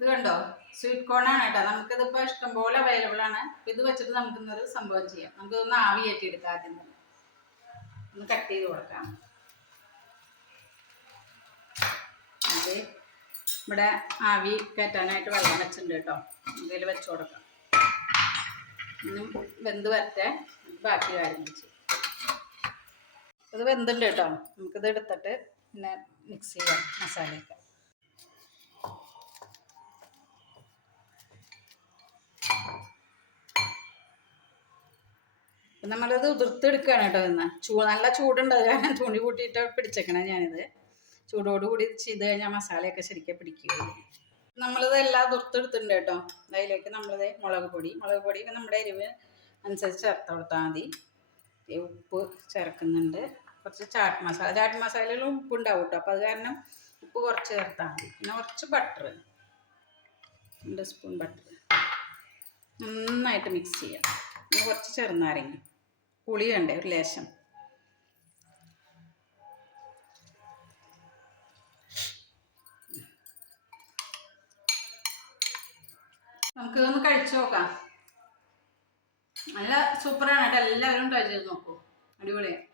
ഇത് കണ്ടോ, sweet corn ആണ് കേട്ടോ. നമുക്കിതിപ്പോൾ ഇഷ്ടംപോലെ അവൈലബിൾ ആണ്. ഇത് വെച്ചിട്ട് നമുക്കിന്നൊരു സംഭവം ചെയ്യാം. നമുക്കിതൊന്ന് ആവി കയറ്റി എടുക്കാം. ആദ്യം തന്നെ ഒന്ന് കട്ട് ചെയ്ത് കൊടുക്കാം. അത് ഇവിടെ ആവി കയറ്റാനായിട്ട് വെള്ളം വെച്ചിട്ടുണ്ട് കേട്ടോ. ഇതിൽ വെച്ച് കൊടുക്കാം. ഇന്നും വെന്ത് വരട്ടെ, ബാക്കി കാര്യങ്ങൾ ചെയ്യും. ഇത് വെന്തുണ്ട് കേട്ടോ. നമുക്കിത് എടുത്തിട്ട് പിന്നെ മിക്സ് ചെയ്യാം മസാലയൊക്കെ. അപ്പം നമ്മളിത് ഉതിർത്തെടുക്കുകയാണ് കേട്ടോ. ഇന്ന് നല്ല ചൂടുണ്ട്, അത് കാരണം തുണി കൂട്ടിയിട്ട് പിടിച്ചേക്കണേ ഞാനിത്. ചൂടോടുകൂടി ചെയ്ത് കഴിഞ്ഞാൽ മസാലയൊക്കെ ശരിക്കും പിടിക്കുകയുള്ളൂ. നമ്മളിത് എല്ലാം ഉതിർത്തെടുത്തിട്ടുണ്ട് കേട്ടോ. അതിലേക്ക് നമ്മളിത് മുളക് പൊടി നമ്മുടെ എരിവ് അനുസരിച്ച് ചേർത്ത് കൊടുത്താൽ മതി. ഉപ്പ് ചേർക്കുന്നുണ്ട്, കുറച്ച് ചാട്ട് മസാലയിൽ ഉപ്പ് ഉണ്ടാവും കേട്ടോ. അപ്പോൾ അത് കാരണം ഉപ്പ് കുറച്ച് ചേർത്താൽ മതി. പിന്നെ കുറച്ച് ബട്ടർ, 2 സ്പൂൺ ബട്ടർ നന്നായിട്ട് മിക്സ് ചെയ്യാം. പിന്നെ കുറച്ച് ചെറുനാരങ്ങ, പുളി വേണ്ടേ ഒരു ലേശം. നമുക്കിതൊന്ന് കഴിച്ചു നോക്കാം. നല്ല സൂപ്പറാണ് കേട്ടോ. എല്ലാവരും ട്രൈ ചെയ്ത് നോക്കൂ, അടിപൊളിയാണ്.